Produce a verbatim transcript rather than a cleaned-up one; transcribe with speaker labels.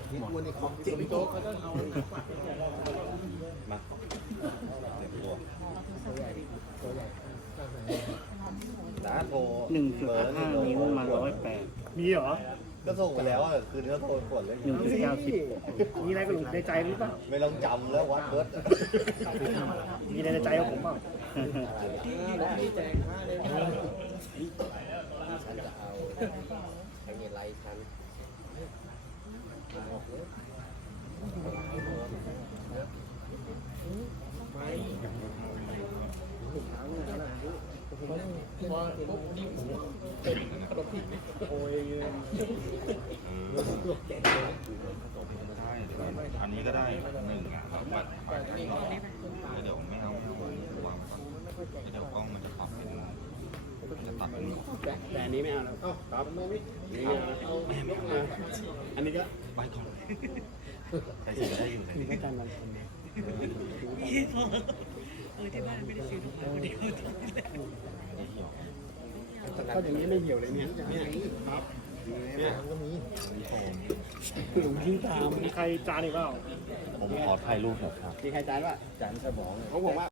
Speaker 1: วันนี้ของจริงโจ๊กเขาต้องเอามาเต็มตัวสาโท
Speaker 2: หนึ่งจุดห้านิ้วมาร้อยแปด
Speaker 3: มีเหรอ
Speaker 1: ก็ส่งไปแล้วอ่ะคือเนื้อโทนกดเลย
Speaker 2: หนึ่งจุดเก้าสิบ
Speaker 3: มีอะไรกับหนูในใจหรือเปล่า
Speaker 1: ไม่ต้องจำแล้ววัดเบิร์ด
Speaker 3: มีอะไรในใจของผมเปล่า
Speaker 1: พี่แจงห้าเลยฉันจะเอาไอ้เงี้ยไรฉันพอปุ๊บดิ้มเป็นขนมผิดโอ้ย
Speaker 4: อันนี้ก็ได้หนึ่งอ่ะแล้วบัตรเดี๋ยวไม่เอาไม่เอาวางก่อนเดี๋ยวกล้องมันจะปรับเป็นจะตัดเป็น
Speaker 3: แต่อันนี้ไม่เอาแล้ว
Speaker 1: เอ้าครับไม่ไม่
Speaker 3: นี่เอาอันนี้ก็
Speaker 4: ไปก่อนใส่สีได้อยู่แต่
Speaker 3: มีแค่การมัน
Speaker 5: เออที่บ้านไม่ได้ซื้อทุกคนเดียว
Speaker 3: ถ้าอย่างนี้ไม่เหี่ยวเลยเนี่ยเนี่ยครับเนี่ยก็มี
Speaker 4: มีโฟม
Speaker 3: หลุมที่ตามมีใครจานอีกเปล่า
Speaker 4: ผมขอถ่ายรูปหน่อยครับ
Speaker 3: มีใครจานป่ะ
Speaker 1: จานสมอง
Speaker 3: เขาบอกว่า